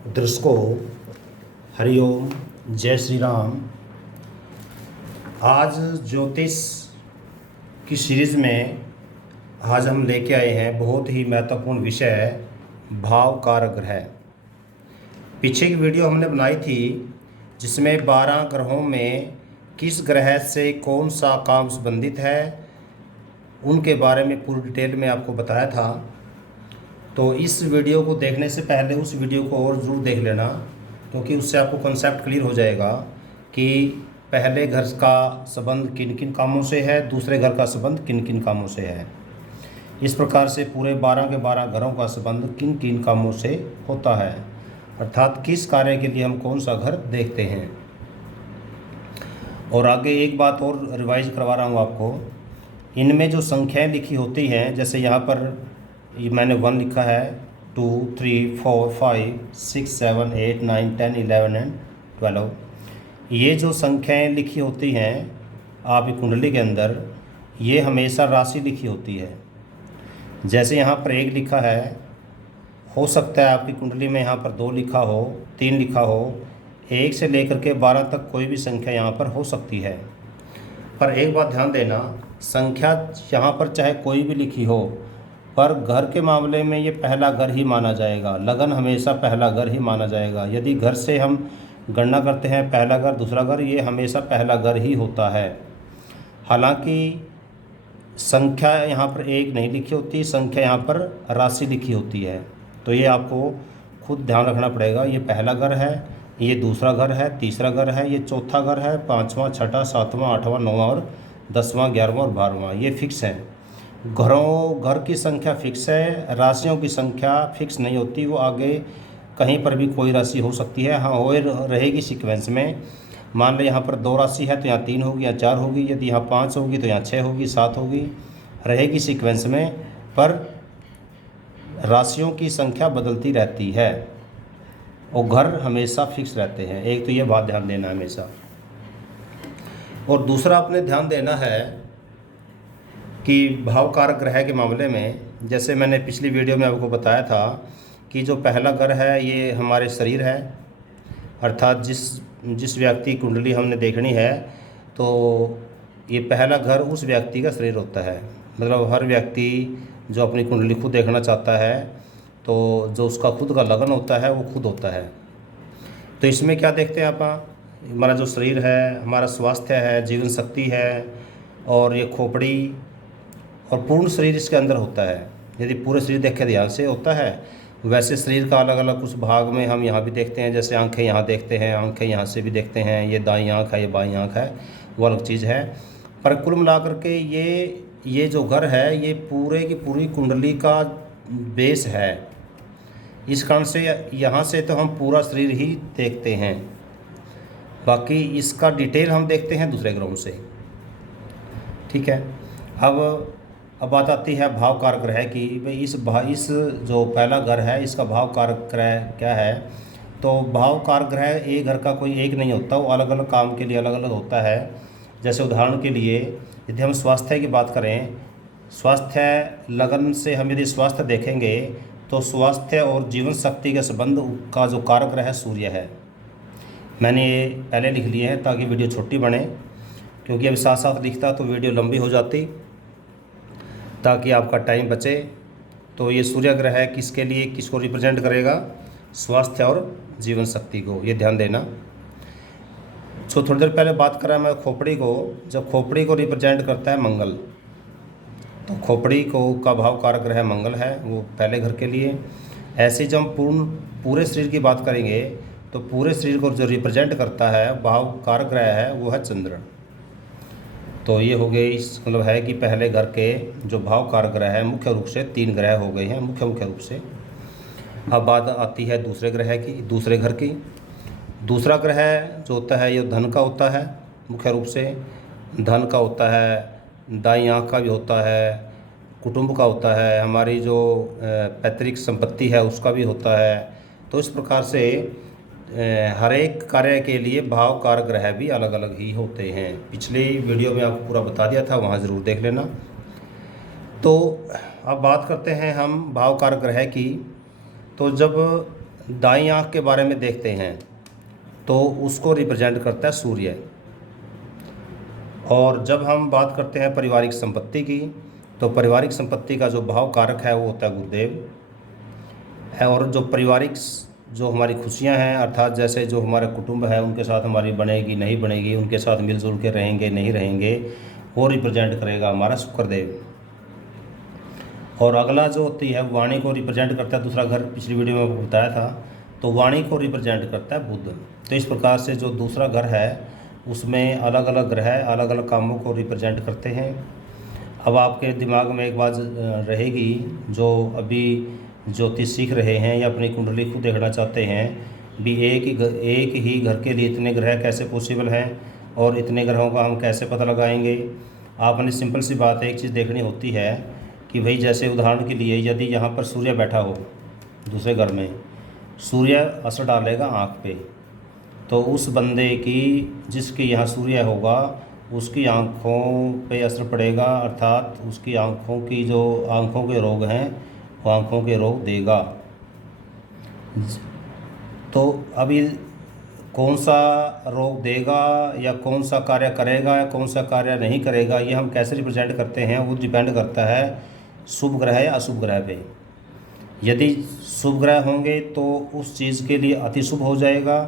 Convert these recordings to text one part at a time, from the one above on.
दर्शकों, हरिओम, जय श्री राम। आज ज्योतिष की सीरीज़ में आज हम लेके आए हैं बहुत ही महत्वपूर्ण विषय, भाव कारक ग्रह। पीछे की वीडियो हमने बनाई थी जिसमें 12 ग्रहों में किस ग्रह से कौन सा काम संबंधित है उनके बारे में पूरी डिटेल में आपको बताया था। तो इस वीडियो को देखने से पहले उस वीडियो को और ज़रूर देख लेना, क्योंकि उससे आपको कंसेप्ट क्लियर हो जाएगा कि पहले घर का संबंध किन किन कामों से है, दूसरे घर का संबंध किन किन कामों से है। इस प्रकार से पूरे 12 के 12 घरों का संबंध किन किन कामों से होता है, अर्थात किस कार्य के लिए हम कौन सा घर देखते हैं। और आगे एक बात और रिवाइज करवा रहा हूँ आपको, इनमें जो संख्याएं लिखी होती हैं, जैसे यहाँ पर ये मैंने 1 लिखा है, 2, 3, 4, 5, 6, 7, 8, 9, 10, 11 एंड 12। ये जो संख्याएं लिखी होती हैं आपकी कुंडली के अंदर, ये हमेशा राशि लिखी होती है। जैसे यहाँ पर 1 लिखा है, हो सकता है आपकी कुंडली में यहाँ पर 2 लिखा हो, 3 लिखा हो, 1 से लेकर के 12 तक कोई भी संख्या यहाँ पर हो सकती है। पर एक बात ध्यान देना, संख्या यहाँ पर चाहे कोई भी लिखी हो, पर घर के मामले में ये पहला घर ही माना जाएगा। लगन हमेशा पहला घर ही माना जाएगा। यदि घर से हम गणना करते हैं पहला घर, दूसरा घर, ये हमेशा पहला घर ही होता है। हालांकि संख्या यहाँ पर 1 नहीं लिखी होती, संख्या यहाँ पर राशि लिखी होती है। तो ये आपको खुद ध्यान रखना पड़ेगा। ये पहला घर है, ये दूसरा घर है, तीसरा घर है, ये चौथा घर है, 5वां, 6वां, 7वां, 8वां, 9वां और 10वां, 11वां और 12वां, ये फिक्स है। घर की संख्या फिक्स है, राशियों की संख्या फिक्स नहीं होती, वो आगे कहीं पर भी कोई राशि हो सकती है। हाँ, वो रहेगी सीक्वेंस में। मान लें यहाँ पर 2 राशि है तो यहाँ 3 होगी या 4 होगी, यदि यहाँ 5 होगी तो यहाँ 6 होगी, 7 होगी, रहेगी सीक्वेंस में। पर राशियों की संख्या बदलती रहती है और घर हमेशा फिक्स रहते हैं। एक तो ये बात ध्यान देना हमेशा। और दूसरा आपने ध्यान देना है कि भाव कारक ग्रह के मामले में, जैसे मैंने पिछली वीडियो में आपको बताया था कि जो पहला घर है ये हमारे शरीर है, अर्थात जिस व्यक्ति की कुंडली हमने देखनी है तो ये पहला घर उस व्यक्ति का शरीर होता है। मतलब हर व्यक्ति जो अपनी कुंडली खुद देखना चाहता है तो जो उसका खुद का लगन होता है वो खुद होता है। तो इसमें क्या देखते हैं आप, हमारा जो शरीर है, हमारा स्वास्थ्य है, जीवन शक्ति है, और ये खोपड़ी और पूर्ण शरीर इसके अंदर होता है। यदि पूरे शरीर देखें ध्यान से होता है, वैसे शरीर का अलग अलग कुछ भाग में हम यहाँ भी देखते हैं। जैसे आंखें यहाँ देखते हैं, आंखें यहाँ से भी देखते हैं, ये दाईं आँख है, ये बाईं आँख है, वो अलग चीज़ है। पर कुल मिलाकर के ये जो घर है ये पूरे की पूरी कुंडली का बेस है। इस कारण से यहाँ से तो हम पूरा शरीर ही देखते हैं, बाकी इसका डिटेल हम देखते हैं दूसरे ग्रहों से। ठीक है। अब बात आती है भाव कारक ग्रह की। भाई इस जो पहला घर है इसका भाव कारक ग्रह क्या है। तो भाव कारक ग्रह एक घर का कोई एक नहीं होता, वो अलग अलग काम के लिए अलग अलग होता है। जैसे उदाहरण के लिए यदि हम स्वास्थ्य की बात करें, स्वास्थ्य लगन से हम यदि स्वास्थ्य देखेंगे तो स्वास्थ्य और जीवन शक्ति के संबंध का जो कारक ग्रह सूर्य है। मैंने ये पहले लिख लिए हैं ताकि वीडियो छोटी बने, क्योंकि अब साथ साथ लिखता तो वीडियो लंबी हो जाती, ताकि आपका टाइम बचे। तो ये सूर्य ग्रह है किसके लिए, किसको रिप्रेजेंट करेगा, स्वास्थ्य और जीवन शक्ति को, ये ध्यान देना। तो थोड़ी देर पहले बात करा मैं खोपड़ी को, जब खोपड़ी को रिप्रेजेंट करता है मंगल, तो खोपड़ी को का भाव कारक ग्रह मंगल है, वो पहले घर के लिए। ऐसे जब पूरे शरीर की बात करेंगे तो पूरे शरीर को जो रिप्रेजेंट करता है भाव कारक ग्रह है वो है चंद्र। तो ये हो गए, इस मतलब है कि पहले घर के जो भाव कारक ग्रह है मुख्य रूप से 3 ग्रह हो गए हैं मुख्य रूप से। अब बात आती है दूसरे ग्रह की, दूसरे घर की। दूसरा ग्रह जो होता है ये धन का होता है, मुख्य रूप से धन का होता है, दाईं आँख का भी होता है, कुटुंब का होता है, हमारी जो पैतृक संपत्ति है उसका भी होता है। तो इस प्रकार से हर एक कार्य के लिए भाव कारक ग्रह भी अलग अलग ही होते हैं। पिछले वीडियो में आपको पूरा बता दिया था, वहाँ ज़रूर देख लेना। तो अब बात करते हैं हम भाव कारक ग्रह की। तो जब दाईं आँख के बारे में देखते हैं तो उसको रिप्रेजेंट करता है सूर्य। और जब हम बात करते हैं पारिवारिक संपत्ति की, तो पारिवारिक संपत्ति का जो भाव कारक है वो होता है गुरुदेव है। और जो पारिवारिक जो हमारी खुशियां हैं, अर्थात जैसे जो हमारा कुटुंब है उनके साथ हमारी बनेगी नहीं बनेगी, उनके साथ मिलजुल के रहेंगे नहीं रहेंगे, वो रिप्रेजेंट करेगा हमारा शुक्रदेव। और अगला जो होती है वाणी को रिप्रेजेंट करता है दूसरा घर, पिछली वीडियो में आपको बताया था, तो वाणी को रिप्रेजेंट करता है बुध। तो इस प्रकार से जो दूसरा घर है उसमें अलग अलग ग्रह अलग अलग कामों को रिप्रेजेंट करते हैं। अब आपके दिमाग में एक बात रहेगी, जो अभी ज्योतिष सीख रहे हैं या अपनी कुंडली खुद देखना चाहते हैं, भी एक ही घर के लिए इतने ग्रह कैसे पॉसिबल हैं और इतने ग्रहों का हम कैसे पता लगाएंगे। आपने सिंपल सी बात है, एक चीज़ देखनी होती है कि भाई जैसे उदाहरण के लिए यदि यहाँ पर सूर्य बैठा हो दूसरे घर में, सूर्य असर डालेगा आँख पे, तो उस बंदे की जिसके यहाँ सूर्य होगा उसकी आँखों पे असर पड़ेगा, अर्थात उसकी आँखों की जो आँखों के रोग हैं वो आँखों के रोग देगा। तो अभी कौन सा रोग देगा या कौन सा कार्य करेगा या कौन सा कार्य नहीं करेगा, ये हम कैसे रिप्रेजेंट करते हैं वो डिपेंड करता है शुभ ग्रह या अशुभ ग्रह पे। यदि शुभ ग्रह होंगे तो उस चीज़ के लिए अति शुभ हो जाएगा,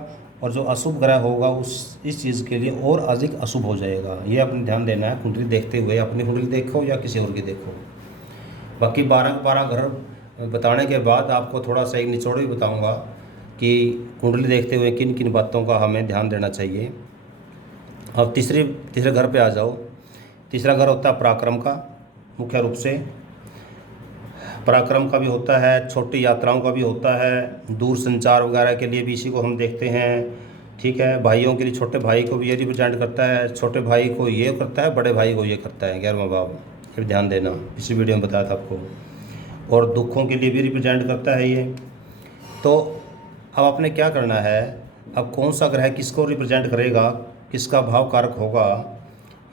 और जो अशुभ ग्रह होगा इस चीज़ के लिए और अधिक अशुभ हो जाएगा। ये अपने ध्यान देना है कुंडली देखते हुए, अपनी कुंडली देखो या किसी और की देखो। बाकी 12 घर बताने के बाद आपको थोड़ा सा एक निचोड़ भी बताऊंगा कि कुंडली देखते हुए किन किन बातों का हमें ध्यान देना चाहिए। अब तीसरे घर पे आ जाओ। तीसरा घर होता है पराक्रम का, मुख्य रूप से पराक्रम का भी होता है, छोटी यात्राओं का भी होता है, दूर संचार वगैरह के लिए भी इसी को हम देखते हैं। ठीक है, भाइयों के लिए छोटे भाई को भी ये रिप्रेजेंट करता है, छोटे भाई को ये करता है, बड़े भाई को ये करता है 11वां भाव। फिर ध्यान देना, पिछली वीडियो में बताया था आपको। और दुखों के लिए भी रिप्रेजेंट करता है ये। तो अब आपने क्या करना है, अब कौन सा ग्रह किसको रिप्रेजेंट करेगा, किसका भाव कारक होगा।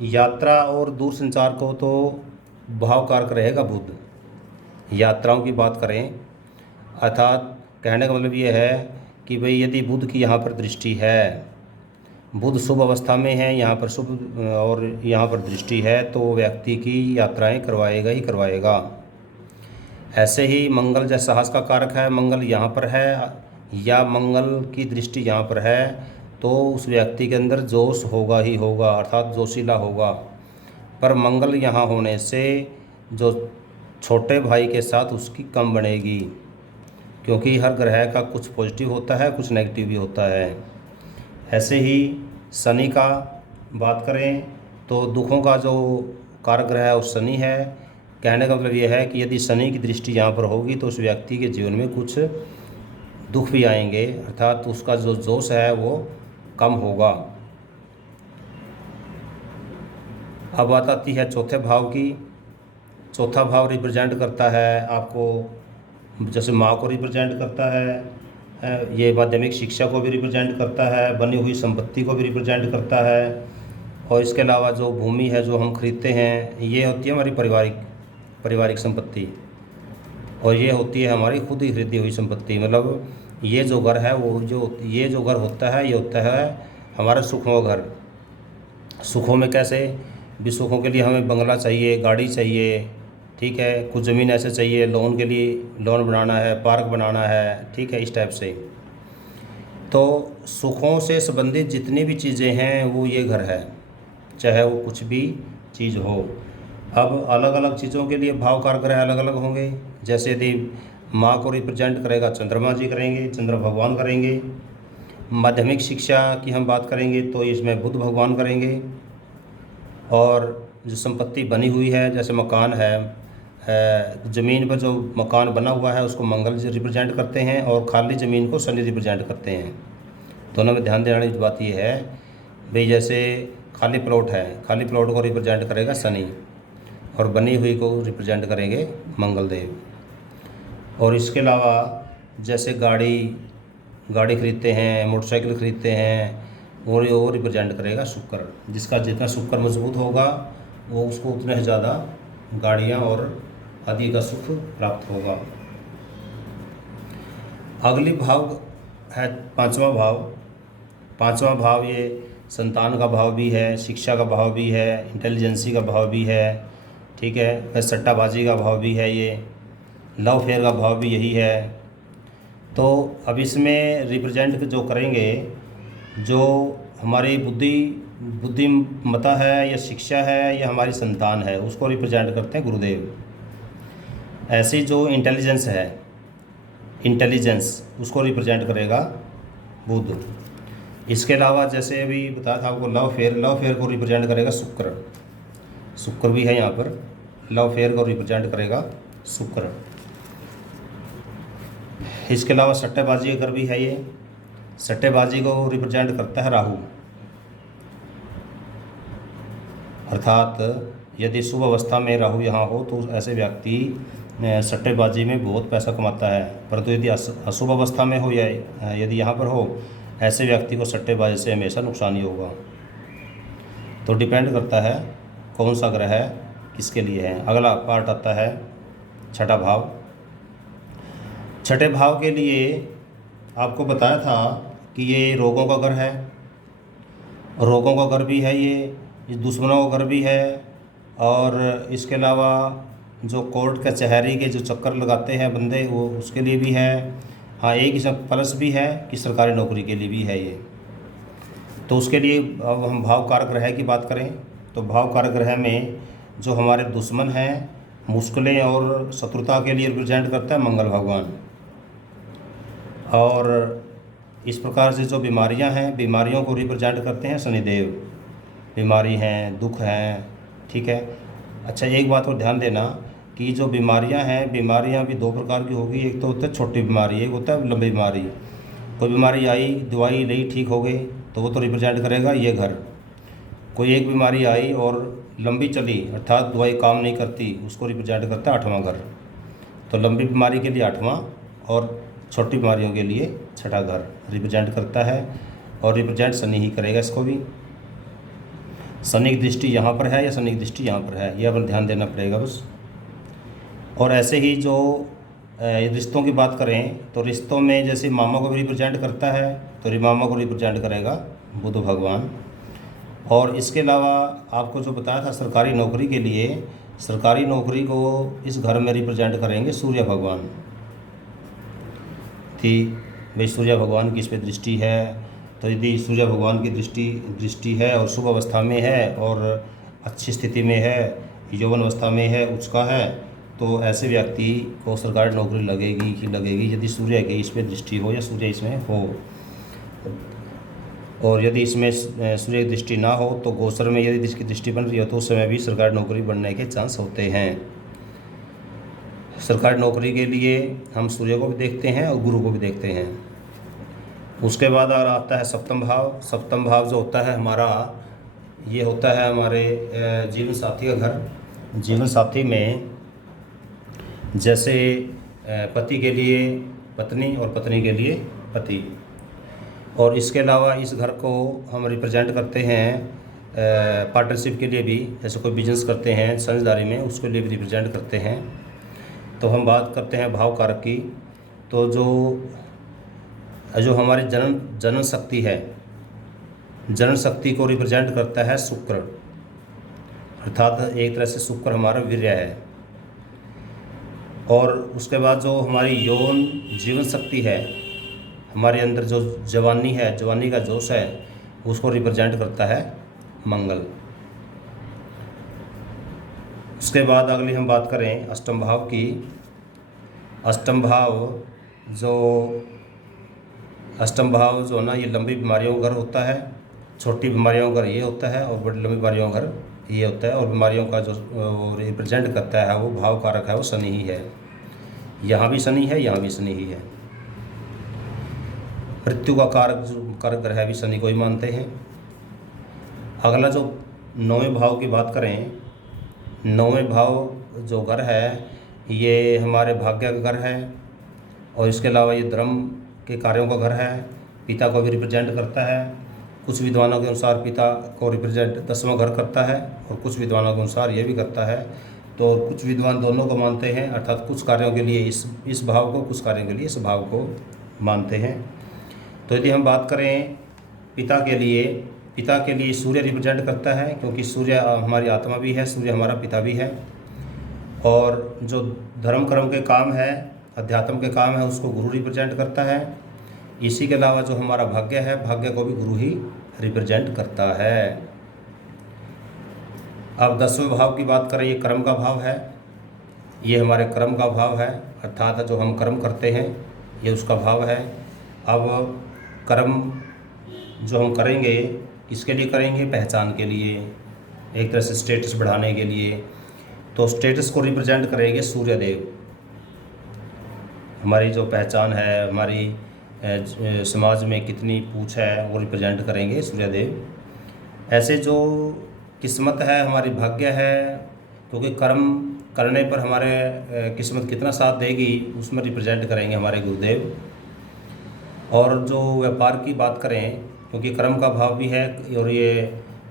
यात्रा और दूर संचार को तो भाव कारक रहेगा बुध। यात्राओं की बात करें, अर्थात कहने का मतलब ये है कि भाई यदि बुध की यहाँ पर दृष्टि है, बुध शुभ अवस्था में है यहाँ पर शुभ, और यहाँ पर दृष्टि है, तो व्यक्ति की यात्राएं करवाएगा ही करवाएगा। ऐसे ही मंगल जैसे साहस का कारक है, मंगल यहाँ पर है या मंगल की दृष्टि यहाँ पर है, तो उस व्यक्ति के अंदर जोश होगा ही होगा, अर्थात जोशीला होगा। पर मंगल यहाँ होने से जो छोटे भाई के साथ उसकी कम बनेगी, क्योंकि हर ग्रह का कुछ पॉजिटिव होता है कुछ नेगेटिव भी होता है। ऐसे ही शनि का बात करें तो दुखों का जो कारक ग्रह है वो शनि है। कहने का मतलब ये है कि यदि शनि की दृष्टि यहाँ पर होगी तो उस व्यक्ति के जीवन में कुछ दुख भी आएंगे, अर्थात उसका जो जोश है वो कम होगा। अब बात आती है चौथे भाव की। चौथा भाव रिप्रेजेंट करता है आपको, जैसे माँ को रिप्रेजेंट करता है, ये माध्यमिक शिक्षा को भी रिप्रेजेंट करता है, बनी हुई संपत्ति को भी रिप्रेजेंट करता है। और इसके अलावा जो भूमि है जो हम खरीदते हैं, ये होती है हमारी पारिवारिक संपत्ति, और ये होती है हमारी खुद ही खरीदी हुई संपत्ति। मतलब ये जो घर है ये जो घर होता है ये होता है हमारा सुखों का घर। सुखों में कैसे भी, सुखों के लिए हमें बंगला चाहिए, गाड़ी चाहिए, ठीक है, कुछ ज़मीन ऐसे चाहिए, लोन के लिए लोन बनाना है, पार्क बनाना है, ठीक है, इस टाइप से। तो सुखों से संबंधित जितनी भी चीज़ें हैं वो ये घर है, चाहे वो कुछ भी चीज़ हो। अब अलग अलग चीज़ों के लिए भाव कारक ग्रह अलग अलग होंगे। जैसे यदि माँ को रिप्रेजेंट करेगा चंद्रमा जी करेंगे, चंद्र भगवान करेंगे। माध्यमिक शिक्षा की हम बात करेंगे तो इसमें बुध भगवान करेंगे। और जो संपत्ति बनी हुई है, जैसे मकान है, ज़मीन पर जो मकान बना हुआ है उसको मंगल जी रिप्रेजेंट करते हैं, और खाली ज़मीन को शनि रिप्रेजेंट करते हैं। दोनों में ध्यान देने वाली बात यह है भाई, जैसे खाली प्लॉट है, खाली प्लॉट को रिप्रेजेंट करेगा शनि, और बनी हुई को रिप्रेजेंट करेंगे मंगल देव। और इसके अलावा जैसे गाड़ी खरीदते हैं, मोटरसाइकिल खरीदते हैं, और वो रिप्रेजेंट करेगा शुक्र। जिसका जितना शुक्र मजबूत होगा वो उसको उतने ही ज़्यादा गाड़ियाँ और आदि का सुख प्राप्त होगा। अगली भाव है पांचवा भाव। पांचवा भाव ये संतान का भाव भी है, शिक्षा का भाव भी है, इंटेलिजेंसी का भाव भी है, ठीक है। फिर सट्टाबाजी का भाव भी है, ये लव फेयर का भाव भी यही है। तो अब इसमें रिप्रेजेंट जो करेंगे, जो हमारी बुद्धिमत्ता है या शिक्षा है या हमारी संतान है, उसको रिप्रेजेंट करते हैं गुरुदेव। ऐसी जो इंटेलिजेंस है, इंटेलिजेंस उसको रिप्रेजेंट करेगा बुध। इसके अलावा जैसे अभी बताया था आपको लव फेयर को रिप्रेजेंट करेगा शुक्र। शुक्र भी है यहाँ पर, लव फेयर को रिप्रेजेंट करेगा शुक्र। इसके अलावा सट्टेबाजी अगर भी है, ये सट्टेबाजी को रिप्रेजेंट करता है राहु। अर्थात यदि शुभ अवस्था में राहु यहाँ हो तो ऐसे व्यक्ति सट्टेबाजी में बहुत पैसा कमाता है, परंतु यदि अशुभ अवस्था में हो या यदि यहाँ पर हो, ऐसे व्यक्ति को सट्टेबाजी से हमेशा नुकसान ही होगा। तो डिपेंड करता है कौन सा ग्रह है किसके लिए है। अगला पार्ट आता है छठा भाव। छठे भाव के लिए आपको बताया था कि ये रोगों का घर है, रोगों का घर भी है, ये दुश्मनों का घर भी है, और इसके अलावा जो कोर्ट कचहरी के जो चक्कर लगाते हैं बंदे, वो उसके लिए भी है। हाँ, एक इसमें प्लस भी है कि सरकारी नौकरी के लिए भी है ये। तो उसके लिए अब हम भाव कारक ग्रह की बात करें तो भाव कारक ग्रह में जो हमारे दुश्मन हैं, मुश्किलें और शत्रुता के लिए रिप्रेजेंट करता है मंगल भगवान। और इस प्रकार से जो बीमारियां हैं, बीमारियों को रिप्रेजेंट करते हैं शनिदेव। बीमारी हैं, दुख हैं, ठीक है। अच्छा, एक बात को ध्यान देना कि जो बीमारियां हैं, बीमारियां भी दो प्रकार की होगी। एक तो होता है छोटी बीमारी, एक होता है लंबी बीमारी। कोई बीमारी आई, दवाई ली, ठीक हो गई, तो वो तो रिप्रेजेंट करेगा ये घर। कोई एक बीमारी आई और लंबी चली, अर्थात दवाई काम नहीं करती, उसको रिप्रेजेंट करता है आठवां घर। तो लंबी बीमारी के लिए आठवां और छोटी बीमारियों के लिए छठा घर रिप्रेजेंट करता है। और रिप्रेजेंट शनि ही करेगा इसको भी। शनि की दृष्टि यहाँ पर है या शनि की दृष्टि यहाँ पर है, यह पर ध्यान देना पड़ेगा बस। और ऐसे ही जो रिश्तों की बात करें तो रिश्तों में जैसे मामा को भी रिप्रेजेंट करता है, तो मामा को रिप्रेजेंट करेगा बुध भगवान। और इसके अलावा आपको जो बताया था सरकारी नौकरी के लिए, सरकारी नौकरी को इस घर में रिप्रेजेंट करेंगे सूर्य भगवान। थी भाई सूर्य भगवान की इस पर दृष्टि है, तो यदि सूर्य भगवान की दृष्टि है और शुभ अवस्था में है और अच्छी स्थिति में है, यौवन अवस्था में है, उसका है, तो ऐसे व्यक्ति को सरकारी नौकरी लगेगी ही लगेगी यदि सूर्य की इस पर दृष्टि हो या सूर्य इसमें हो। और यदि इसमें सूर्य की दृष्टि ना हो तो गोचर में यदि इसकी दृष्टि बन रही हो तो उस समय भी सरकारी नौकरी बनने के चांस होते हैं। सरकारी नौकरी के लिए हम सूर्य को भी देखते हैं और गुरु को भी देखते हैं। उसके बाद अगर आता है सप्तम भाव। सप्तम भाव जो होता है हमारा, ये होता है हमारे जीवन साथी का घर। जीवन साथी में जैसे पति के लिए पत्नी और पत्नी के लिए पति। और इसके अलावा इस घर को हम रिप्रेजेंट करते हैं पार्टनरशिप के लिए भी, जैसे कोई बिजनेस करते हैं साझेदारी में, उसके लिए भी रिप्रेजेंट करते हैं। तो हम बात करते हैं भाव कारक की। तो जो हमारी जन्म शक्ति है, जन्म शक्ति को रिप्रेजेंट करता है शुक्र, अर्थात एक तरह से शुक्र हमारा वीर्य है। और उसके बाद जो हमारी यौन जीवन शक्ति है, हमारे अंदर जो जवानी है, जवानी का जोश है, उसको रिप्रेजेंट करता है मंगल। उसके बाद अगली हम बात करें अष्टम भाव की। अष्टम भाव जो ना, ये लंबी बीमारियों का घर होता है, छोटी बीमारियों का घर ये होता है, और बड़ी लंबी बीमारियों का घर ये होता है। और बीमारियों का जो रिप्रेजेंट करता है वो भाव कारक है, वो शनि ही है। यहाँ भी शनि है, यहाँ भी शनि ही है। मृत्यु का कारक ग्रह भी शनि को ही मानते हैं। अगला जो नौवें भाव की बात करें, नौवें भाव जो घर है ये हमारे भाग्य का घर है। और इसके अलावा ये धर्म के कार्यों का घर है, पिता को भी रिप्रेजेंट करता है। कुछ विद्वानों के अनुसार पिता को रिप्रेजेंट 10वां घर करता है और कुछ विद्वानों के अनुसार ये भी करता है। तो कुछ विद्वान दोनों को मानते हैं, अर्थात कुछ कार्यों के लिए इस भाव को, कुछ कार्यों के लिए इस भाव को मानते हैं। तो यदि हम बात करें पिता के लिए सूर्य रिप्रेजेंट करता है, क्योंकि सूर्य हमारी आत्मा भी है, सूर्य हमारा पिता भी है। और जो धर्म कर्म के काम है, अध्यात्म के काम है, उसको गुरु रिप्रेजेंट करता है। इसी के अलावा जो हमारा भाग्य है, भाग्य को भी गुरु ही रिप्रेजेंट करता है। अब 10वें भाव की बात करें, ये कर्म का भाव है, ये हमारे कर्म का भाव है, अर्थात जो हम कर्म करते हैं ये उसका भाव है। अब कर्म जो हम करेंगे किसके लिए करेंगे? पहचान के लिए, एक तरह से स्टेटस बढ़ाने के लिए। तो स्टेटस को रिप्रेजेंट करेंगे सूर्यदेव। हमारी जो पहचान है, हमारी समाज में कितनी पूछ है, वो रिप्रेजेंट करेंगे सूर्यदेव। ऐसे जो किस्मत है, हमारी भाग्य है, क्योंकि कर्म करने पर हमारे किस्मत कितना साथ देगी, उसमें रिप्रेजेंट करेंगे हमारे गुरुदेव। और जो व्यापार की बात करें, क्योंकि कर्म का भाव भी है और ये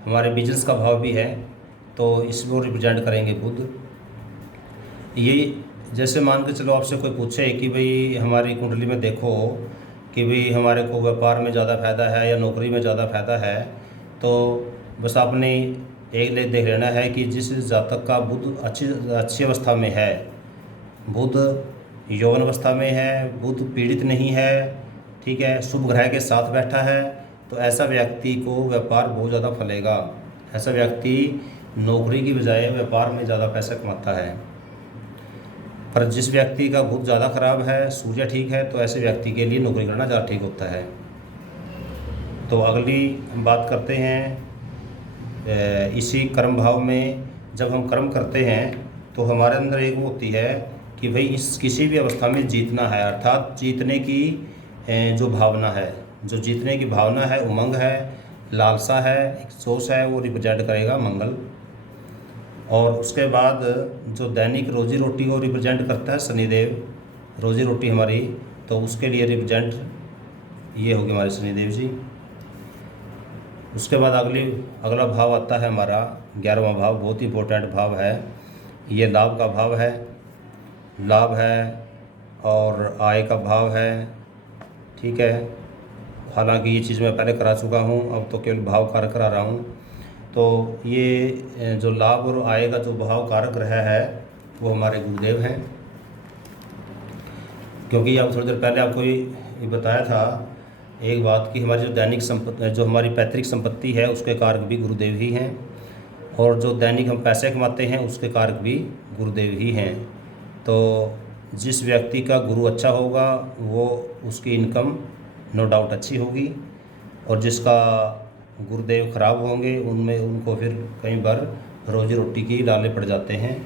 हमारे बिजनेस का भाव भी है, तो इसको रिप्रेजेंट करेंगे बुध। ये जैसे मान के चलो आपसे कोई पूछे कि भाई हमारी कुंडली में देखो कि भाई हमारे को व्यापार में ज़्यादा फ़ायदा है या नौकरी में ज़्यादा फ़ायदा है, तो बस आपने एक ले देख लेना है कि जिस जातक का बुध अच्छी अवस्था में है, बुध यौवन अवस्था में है, बुध पीड़ित नहीं है, ठीक है, शुभ ग्रह के साथ बैठा है, तो ऐसा व्यक्ति को व्यापार बहुत ज़्यादा फलेगा। ऐसा व्यक्ति नौकरी की बजाय व्यापार में ज़्यादा पैसा कमाता है। पर जिस व्यक्ति का बुध ज़्यादा खराब है, सूर्य ठीक है, तो ऐसे व्यक्ति के लिए नौकरी करना ज़्यादा ठीक होता है। तो अगली हम बात करते हैं इसी कर्म भाव में। जब हम कर्म करते हैं तो हमारे अंदर एक वो होती है कि भाई इस किसी भी अवस्था में जीतना है, अर्थात जीतने की जो भावना है, जो जीतने की भावना है, उमंग है, लालसा है, एक सोच है, वो रिप्रेजेंट करेगा मंगल। और उसके बाद जो दैनिक रोजी रोटी को रिप्रेजेंट करता है शनिदेव, रोजी रोटी हमारी, तो उसके लिए रिप्रेजेंट ये होगी हमारे शनिदेव जी। उसके बाद अगला भाव आता है हमारा 11वां भाव, बहुत ही इंपॉर्टेंट भाव है। ये लाभ का भाव है, लाभ है और आय का भाव है, ठीक है। हालांकि ये चीज़ मैं पहले करा चुका हूँ, अब तो केवल भाव कारक करा रहा हूँ। तो ये जो लाभ और आय का जो भाव कारक ग्रह है वो हमारे गुरुदेव हैं। क्योंकि अब थोड़ी देर पहले आपको ये बताया था एक बात कि हमारी जो दैनिक संपत्ति, जो हमारी पैतृक संपत्ति है, उसके कारक भी गुरुदेव ही हैं। और जो दैनिक हम पैसे कमाते हैं उसके कारक भी गुरुदेव ही हैं। तो जिस व्यक्ति का गुरु अच्छा होगा वो उसकी इनकम नो डाउट अच्छी होगी, और जिसका गुरुदेव खराब होंगे उनको फिर कई बार रोजी रोटी की लाले पड़ जाते हैं।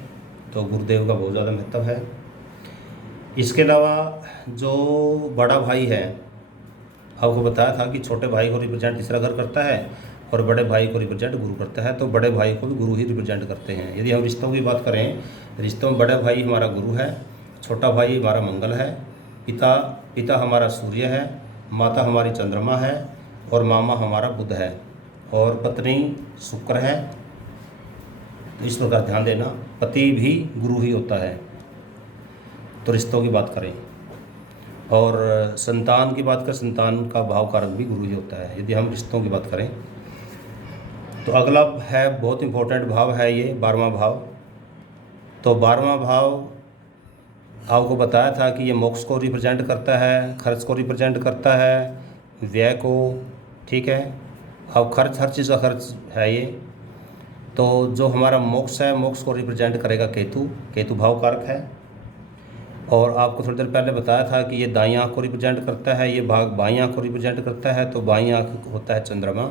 तो गुरुदेव का बहुत ज़्यादा महत्व है। इसके अलावा जो बड़ा भाई है, आपको बताया था कि छोटे भाई को रिप्रेजेंट तीसरा घर करता है और बड़े भाई को रिप्रेजेंट गुरु करता है, तो बड़े भाई को भी गुरु ही रिप्रेजेंट करते हैं। यदि हम रिश्तों की बात करें, रिश्तों में बड़ा भाई हमारा गुरु है, छोटा भाई हमारा मंगल है, पिता हमारा सूर्य है, माता हमारी चंद्रमा है और मामा हमारा बुध है, और पत्नी शुक्र है। तो इस प्रकार ध्यान देना, पति भी गुरु ही होता है। तो रिश्तों की बात करें और संतान की बात करें, संतान का भाव कारक भी गुरु ही होता है, यदि हम रिश्तों की बात करें। तो अगला है बहुत इंपॉर्टेंट भाव है ये 12वां भाव। तो 12वां भाव आपको बताया था कि ये मोक्ष को रिप्रेजेंट करता है, खर्च को रिप्रेजेंट करता है, व्यय को, ठीक है। अब खर्च, हर चीज़ का खर्च है ये। तो जो हमारा मोक्ष है, मोक्ष को रिप्रेजेंट करेगा केतु भाव कारक है। और आपको थोड़ी देर पहले बताया था कि ये दाईं आँख को रिप्रेजेंट करता है, ये भाग बाईं आँख को रिप्रेजेंट करता है, तो बाईं आँख होता है चंद्रमा।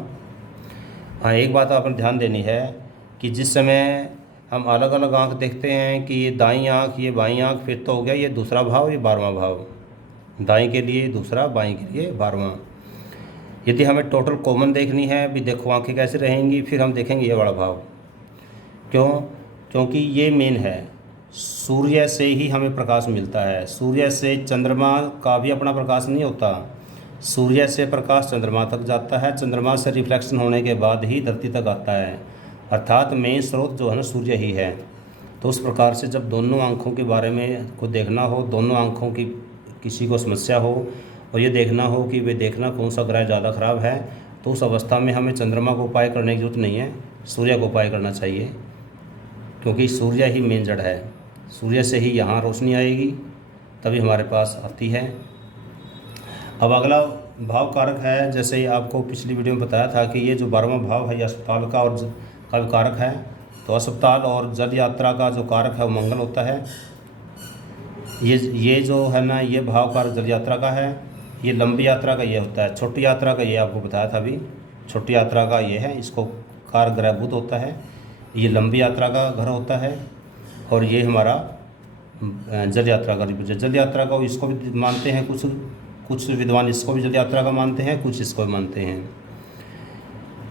हाँ, एक बात आपने ध्यान देनी है कि जिस समय हम अलग अलग आँख देखते हैं कि ये दाईं आँख, ये बाईं आँख, फिर तो हो गया ये दूसरा भाव, ये 12वां भाव, दाईं के लिए दूसरा, बाईं के लिए 12वां। यदि हमें टोटल कॉमन देखनी है, भी देखो आँखें कैसे रहेंगी, फिर हम देखेंगे ये बड़ा भाव। क्यों? क्योंकि ये मेन है, सूर्य से ही हमें प्रकाश मिलता है। सूर्य से चंद्रमा का भी अपना प्रकाश नहीं होता, सूर्य से प्रकाश चंद्रमा तक जाता है, चंद्रमा से रिफ्लेक्शन होने के बाद ही धरती तक आता है, अर्थात मेन स्रोत जो है ना सूर्य ही है। तो उस प्रकार से जब दोनों आँखों के बारे में को देखना हो, दोनों आँखों की किसी को समस्या हो और ये देखना हो कि वे देखना कौन सा ग्रह ज़्यादा खराब है, तो उस अवस्था में हमें चंद्रमा को उपाय करने की जरूरत नहीं है, सूर्य को उपाय करना चाहिए, क्योंकि सूर्य ही मेन जड़ है। सूर्य से ही यहाँ रोशनी आएगी, तभी हमारे पास आती है। अब अगला भाव कारक है, जैसे आपको पिछली वीडियो में बताया था कि ये जो 12वां भाव है ये अस्पताल का और का भी कारक है। तो अस्पताल और जल यात्रा का जो कारक है वो मंगल होता है। ये जो है ना, ये भाव कारक जल यात्रा का है। ये लंबी यात्रा का ये होता है, छोटी यात्रा का ये आपको बताया था अभी, छोटी यात्रा का ये है, इसको कारक ग्रह बुध होता है। ये लंबी यात्रा का घर होता है। और ये हमारा जल यात्रा का जल यात्रा का इसको भी मानते हैं, कुछ विद्वान इसको भी जल यात्रा का मानते हैं, कुछ इसको भी मानते हैं।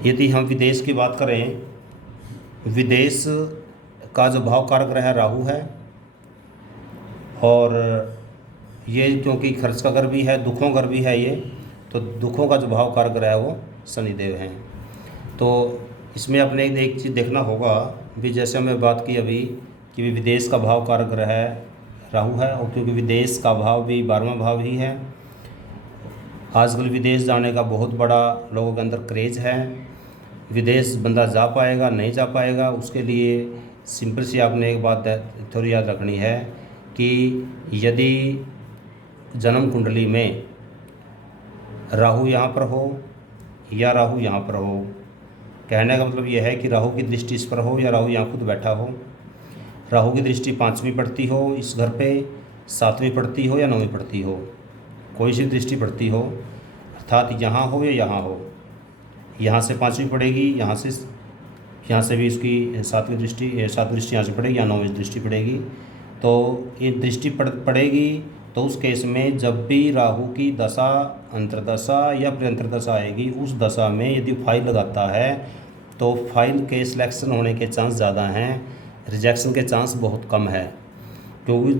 यदि हम विदेश की बात करें, विदेश का जो भाव कारक ग्रह राहु है, और ये क्योंकि खर्च का घर भी है, दुखों घर भी है ये, तो दुखों का जो भाव कारक ग्रह है वो शनिदेव हैं। तो इसमें अपने एक चीज़ देखना होगा भी, जैसे हमें बात की अभी कि विदेश का भाव कारक ग्रह राहु है, और क्योंकि विदेश का भाव भी 12वां भाव ही है। आजकल विदेश जाने का बहुत बड़ा लोगों के अंदर क्रेज़ है। विदेश बंदा जा पाएगा नहीं जा पाएगा, उसके लिए सिंपल सी आपने एक बात थोड़ी याद रखनी है कि यदि जन्म कुंडली में राहु यहाँ पर हो या राहु यहाँ पर हो, कहने का मतलब यह है कि राहु की दृष्टि इस पर हो या राहु यहाँ खुद बैठा हो, राहु की दृष्टि 5वीं पड़ती हो इस घर पे, 7वीं पड़ती हो या 9वीं पड़ती हो, कोई सी दृष्टि पड़ती हो, अर्थात यहाँ हो या यहाँ हो, यहाँ से 5वीं पड़ेगी, यहाँ से भी इसकी 7वीं दृष्टि यहाँ से पड़ेगी या 9वीं दृष्टि पड़ेगी। तो ये दृष्टि पड़ेगी, तो उस केस में जब भी राहु की दशा, अंतर्दशा या प्रंतर्दशा आएगी, उस दशा में यदि फाइल लगाता है तो फाइल के सिलेक्शन होने के चांस ज़्यादा हैं, रिजेक्शन के चांस बहुत कम है, क्योंकि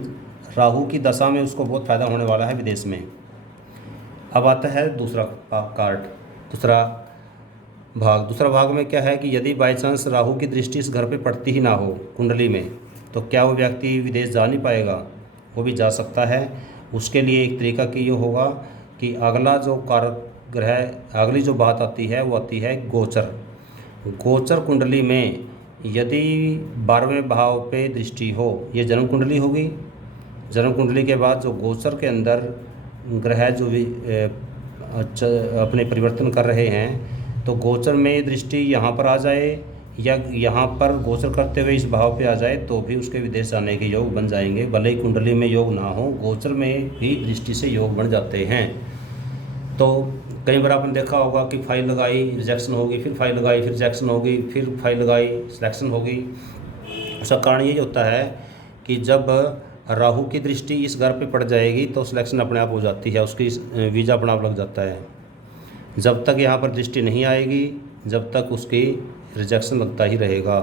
राहु की दशा में उसको बहुत फ़ायदा होने वाला है विदेश में। अब आता है दूसरा भाग में क्या है कि यदि बाई चांस राहु की दृष्टि इस घर पे पड़ती ही ना हो कुंडली में, तो क्या वो व्यक्ति विदेश जा नहीं पाएगा? वो भी जा सकता है। उसके लिए एक तरीका कि ये होगा कि अगला जो कारक ग्रह, अगली जो बात आती है वो आती है गोचर कुंडली में यदि 12वें भाव पे दृष्टि हो, ये जन्म कुंडली होगी। जन्म कुंडली के बाद जो गोचर के अंदर ग्रह जो भी अपने परिवर्तन कर रहे हैं, तो गोचर में दृष्टि यहाँ पर आ जाए या यहाँ पर गोचर करते हुए इस भाव पे आ जाए, तो भी उसके विदेश जाने के योग बन जाएंगे। भले ही कुंडली में योग ना हो, गोचर में भी दृष्टि से योग बन जाते हैं। तो कई बार आपने देखा होगा कि फाइल लगाई रिजेक्शन होगी, फिर फाइल लगाई फिर रिजेक्शन होगी, फिर फाइल लगाई सिलेक्शन होगी। उसका कारण यही होता है कि जब राहु की दृष्टि इस घर पे पड़ जाएगी तो सिलेक्शन अपने आप हो जाती है, उसकी वीज़ा अपने आप लग जाता है। जब तक यहाँ पर दृष्टि नहीं आएगी, जब तक उसकी रिजेक्शन लगता ही रहेगा।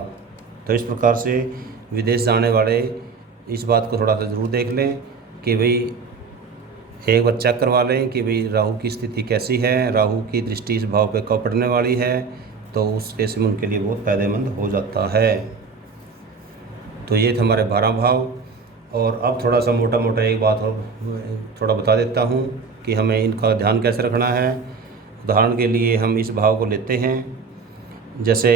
तो इस प्रकार से विदेश जाने वाले इस बात को थोड़ा सा ज़रूर देख लें कि भाई एक बार चेक करवा लें कि भाई राहु की स्थिति कैसी है, राहु की दृष्टि इस भाव पे कब पड़ने वाली है, तो उस केस में उनके लिए बहुत फ़ायदेमंद हो जाता है। तो ये थे हमारे 12 भाव। और अब थोड़ा सा मोटा मोटा एक बात और थोड़ा बता देता हूँ कि हमें इनका ध्यान कैसे रखना है। उदाहरण के लिए हम इस भाव को लेते हैं, जैसे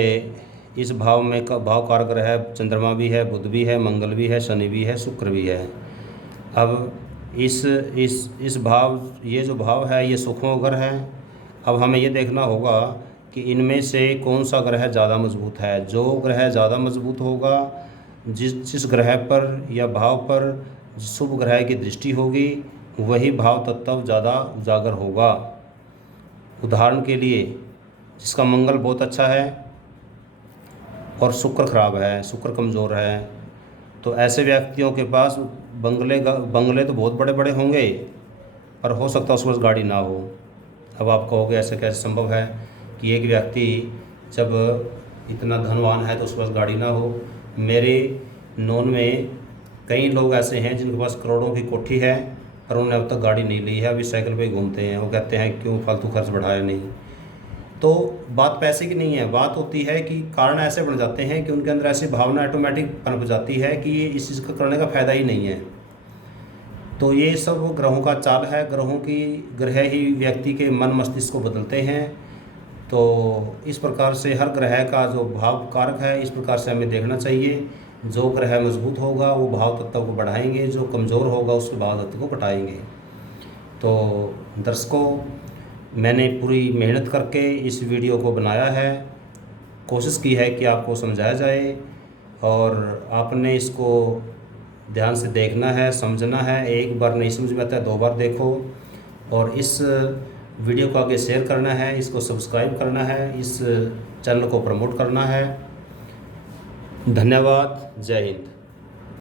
इस भाव में भाव कारक ग्रह चंद्रमा भी है, बुध भी है, मंगल भी है, शनि भी है, शुक्र भी है। अब इस भाव, ये जो भाव है ये सुखों ग्रह है। अब हमें ये देखना होगा कि इनमें से कौन सा ग्रह ज़्यादा मजबूत है। जो ग्रह ज़्यादा मजबूत होगा, जिस ग्रह पर या भाव पर शुभ ग्रह की दृष्टि होगी, वही भाव तत्व ज़्यादा उजागर होगा। उदाहरण के लिए जिसका मंगल बहुत अच्छा है और शुक्र खराब है, शुक्र कमज़ोर है, तो ऐसे व्यक्तियों के पास बंगले तो बहुत बड़े बड़े होंगे, पर हो सकता है उसके पास गाड़ी ना हो। अब आप कहोगे ऐसे कैसे संभव है कि एक व्यक्ति जब इतना धनवान है तो उसके पास गाड़ी ना हो। मेरे नॉन में कई लोग ऐसे हैं जिनके पास करोड़ों की कोठी है, पर उन्होंने अब तक गाड़ी नहीं ली है, अभी साइकिल पे घूमते हैं। वो कहते हैं क्यों फालतू खर्च बढ़ाया नहीं। तो बात पैसे की नहीं है, बात होती है कि कारण ऐसे बन जाते हैं कि उनके अंदर ऐसी भावना ऑटोमेटिक पनप जाती है कि ये इस चीज़ का करने का फ़ायदा ही नहीं है। तो ये सब ग्रहों का चाल है। ग्रह ही व्यक्ति के मन मस्तिष्क को बदलते हैं। तो इस प्रकार से हर ग्रह का जो भाव कारक है, इस प्रकार से हमें देखना चाहिए। जो ग्रह मजबूत होगा वो भाव तत्व को बढ़ाएंगे, जो कमज़ोर होगा उसके भाव तत्व को घटाएंगे। तो दर्शकों, मैंने पूरी मेहनत करके इस वीडियो को बनाया है, कोशिश की है कि आपको समझाया जाए, और आपने इसको ध्यान से देखना है, समझना है। एक बार नहीं समझ में आता है, 2 बार देखो, और इस वीडियो को आगे शेयर करना है, इसको सब्सक्राइब करना है, इस चैनल को प्रमोट करना है। धन्यवाद। जय हिंद।